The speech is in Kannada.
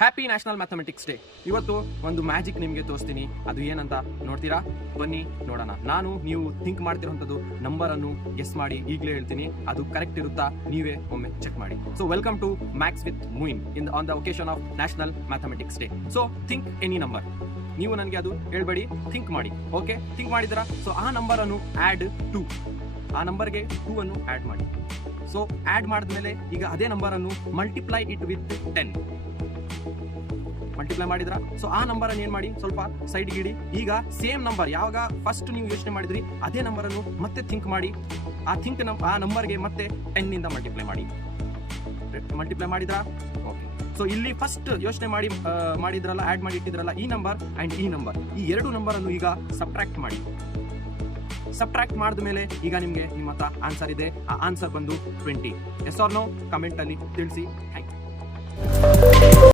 Happy national mathematics day. ಇವತ್ತು ಒಂದು ಮ್ಯಾಜಿಕ್ ನಿಮಗೆ ತೋರಿಸ್ತೀನಿ. ಅದು ಏನಂತ ನೋಡ್ತೀರಾ? ಬನ್ನಿ ನೋಡೋಣ. ನೀವು ಥಿಂಕ್ ಮಾಡ್ತಿರೋಂಥದ್ದು ನಂಬರನ್ನು ಗೆಸ್ ಮಾಡಿ ಈಗಲೇ ಹೇಳ್ತೀನಿ. ಅದು ಕರೆಕ್ಟ್ ಇರುತ್ತಾ ನೀವೇ ಒಮ್ಮೆ ಚೆಕ್ ಮಾಡಿ. So welcome to maths with Moin on the occasion of national mathematics day. So think any number. ನೀವು ನನಗೆ ಅದು ಹೇಳ್ಬೇಡಿ, ಥಿಂಕ್ ಮಾಡಿ. ಓಕೆ, ಥಿಂಕ್ ಮಾಡಿದ್ರಾ? ಸೊ ಆ ನಂಬರನ್ನು ಆ್ಯಡ್ 2, ಆ ನಂಬರ್ಗೆ 2 ಅನ್ನು ಆ್ಯಡ್ ಮಾಡಿ. ಸೊ ಆ್ಯಡ್ ಮಾಡಿದ್ಮೇಲೆ ಈಗ ಅದೇ ನಂಬರನ್ನು ಮಲ್ಟಿಪ್ಲೈ ಇಟ್ ವಿತ್ 10. ಮಲ್ಟಿಪ್ಲೈ ಮಾಡಿದ್ರ? ಸೊ ಆ ನಂಬರ್ ಅನ್ನು ಏನ್ ಮಾಡಿ, ಸ್ವಲ್ಪ ಸೈಡ್ ಗಿಡಿ. ಈಗ ಸೇಮ್ ನಂಬರ್ ಯಾವಾಗ ಫಸ್ಟ್ ನೀವು ಯೋಚನೆ ಮಾಡಿದ್ರಿ ಅದೇ ನಂಬರ್ ಅನ್ನು ಮತ್ತೆ ಥಿಂಕ್ ಮಾಡಿ. ಆ ನಂಬರ್ಗೆ ಮತ್ತೆ 10 ಇಂದ ಮಲ್ಟಿಪ್ಲೈ ಮಾಡಿ. ಮಲ್ಟಿಪ್ಲೈ ಮಾಡಿದ್ರ? ಓಕೆ. ಸೊ ಇಲ್ಲಿ ಫಸ್ಟ್ ಯೋಚನೆ ಮಾಡಿದ್ರಲ್ಲ, ಆಡ್ ಮಾಡಿ ಇಟ್ಟಿದ್ರಲ್ಲ ಈ ನಂಬರ್ ಅಂಡ್ ಈ ನಂಬರ್, ಈ ಎರಡು ನಂಬರ್ ಅನ್ನು ಈಗ ಸಬ್ಟ್ರಾಕ್ಟ್ ಮಾಡಿ. ಸಬ್ಟ್ರಾಕ್ಟ್ ಮಾಡಿದ ಮೇಲೆ ಈಗ ನಿಮಗೆ ನಿಮ್ಮ ಹತ್ರ ಆನ್ಸರ್ ಇದೆ. ಆ ಆನ್ಸರ್ ಬಂದು 20. S R no? ಕಮೆಂಟ್ ಅಲ್ಲಿ ತಿಳಿಸಿ. Thank you.